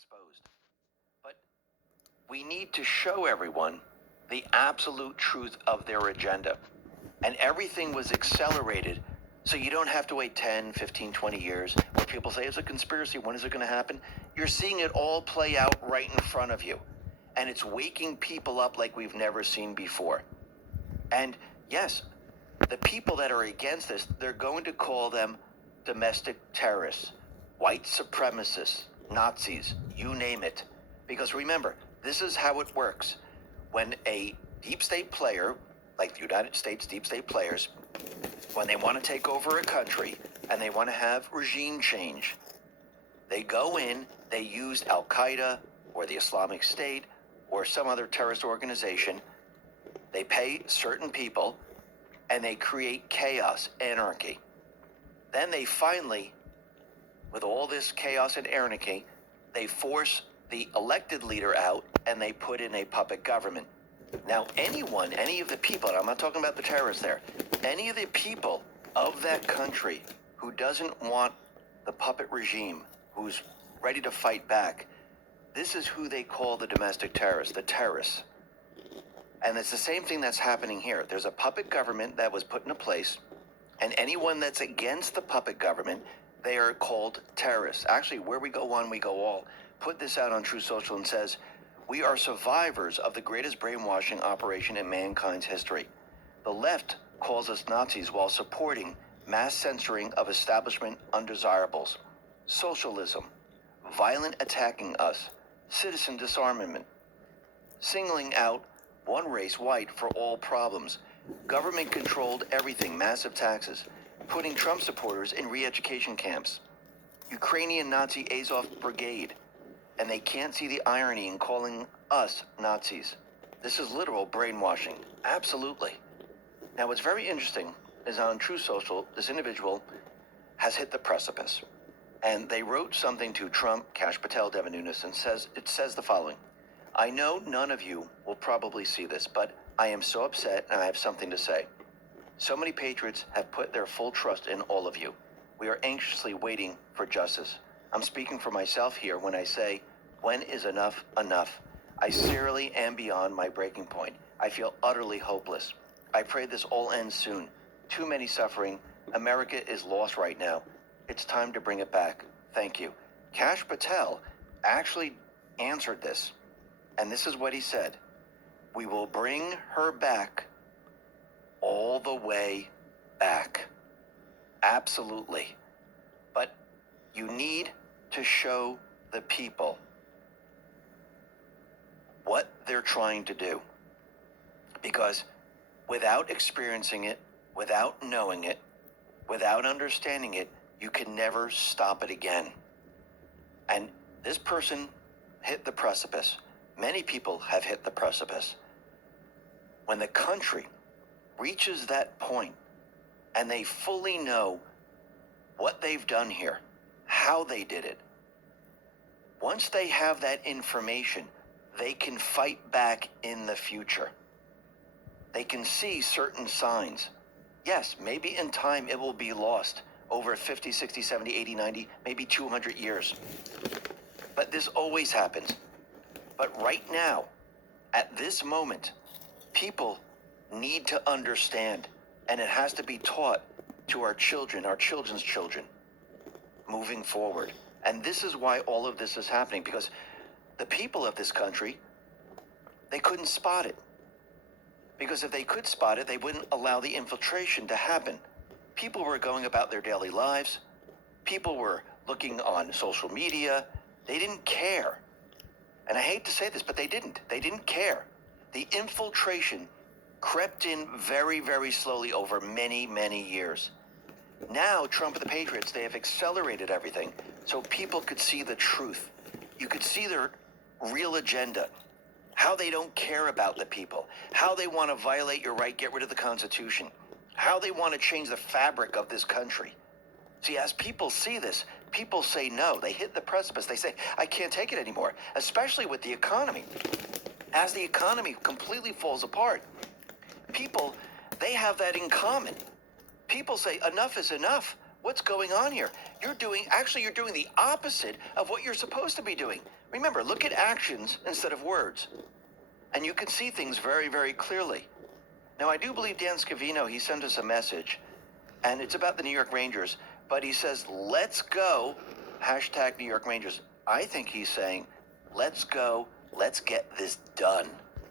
exposed. But we need to show everyone the absolute truth of their agenda. And everything was accelerated so you don't have to wait 10, 15, 20 years where people say it's a conspiracy. When is it going to happen? You're seeing it all play out right in front of you. And it's waking people up like we've never seen before. And yes, the people that are against this, they're going to call them domestic terrorists, white supremacists, Nazis, you name it. Because remember, this is how it works. When a deep state player, like the United States deep state players, when they want to take over a country and they want to have regime change, they go in, they use Al Qaeda or the Islamic State or some other terrorist organization. They pay certain people and they create chaos, anarchy. Then they finally, with all this chaos and anarchy, they force the elected leader out and they put in a puppet government. Now, anyone, any of the people, and I'm not talking about the terrorists there, any of the people of that country who doesn't want the puppet regime, who's ready to fight back, this is who they call the domestic terrorists, the terrorists. And it's the same thing that's happening here. There's a puppet government that was put into place, and anyone that's against the puppet government, they are called terrorists. Actually, Where We Go On, We Go All put this out on True Social and says, we are survivors of the greatest brainwashing operation in mankind's history. The left calls us Nazis while supporting mass censoring of establishment undesirables, socialism, violent attacking us, citizen disarmament, singling out one race, white, for all problems, government-controlled everything, massive taxes, putting Trump supporters in re-education camps, Ukrainian Nazi Azov Brigade, and they can't see the irony in calling us Nazis. This is literal brainwashing. Absolutely. Now, what's very interesting is on True Social, this individual has hit the precipice. And they wrote something to Trump, Kash Patel, Devin Nunes, and it says the following. I know none of you will probably see this, but I am so upset and I have something to say. So many patriots have put their full trust in all of you. We are anxiously waiting for justice. I'm speaking for myself here when I say, when is enough enough? I sincerely am beyond my breaking point. I feel utterly hopeless. I pray this all ends soon. Too many suffering. America is lost right now. It's time to bring it back. Thank you. Kash Patel actually answered this, and this is what he said. We will bring her back, all the way back. Absolutely. But you need to show the people what they're trying to do. Because without experiencing it, without knowing it, without understanding it, you can never stop it again. And this person hit the precipice. Many people have hit the precipice. When the country reaches that point and they fully know what they've done here, how they did it, once they have that information, they can fight back in the future. They can see certain signs. Yes, maybe in time it will be lost over 50, 60, 70, 80, 90, maybe 200 years. But this always happens. But right now, at this moment, people need to understand, and it has to be taught to our children, our children's children, moving forward. And this is why all of this is happening, because the people of this country, they couldn't spot it. Because if they could spot it, they wouldn't allow the infiltration to happen. People were going about their daily lives. People were looking on social media. They didn't care. And I hate to say this, but they didn't. They didn't care. The infiltration crept in very, very slowly over many, many years. Now, Trump and the Patriots, they have accelerated everything so people could see the truth. You could see their real agenda, how they don't care about the people, how they want to violate your right, get rid of the Constitution, how they want to change the fabric of this country. See, as people see this, people say no. They hit the precipice. They say, I can't take it anymore, especially with the economy. As the economy completely falls apart, people, they have that in common. People say, enough is enough. What's going on here? You're doing the opposite of what you're supposed to be doing. Remember, look at actions instead of words, and you can see things very, very clearly. Now, I do believe Dan Scavino, he sent us a message, and it's about the New York Rangers, but he says, let's go, hashtag New York Rangers. I think he's saying, let's go, let's get this done.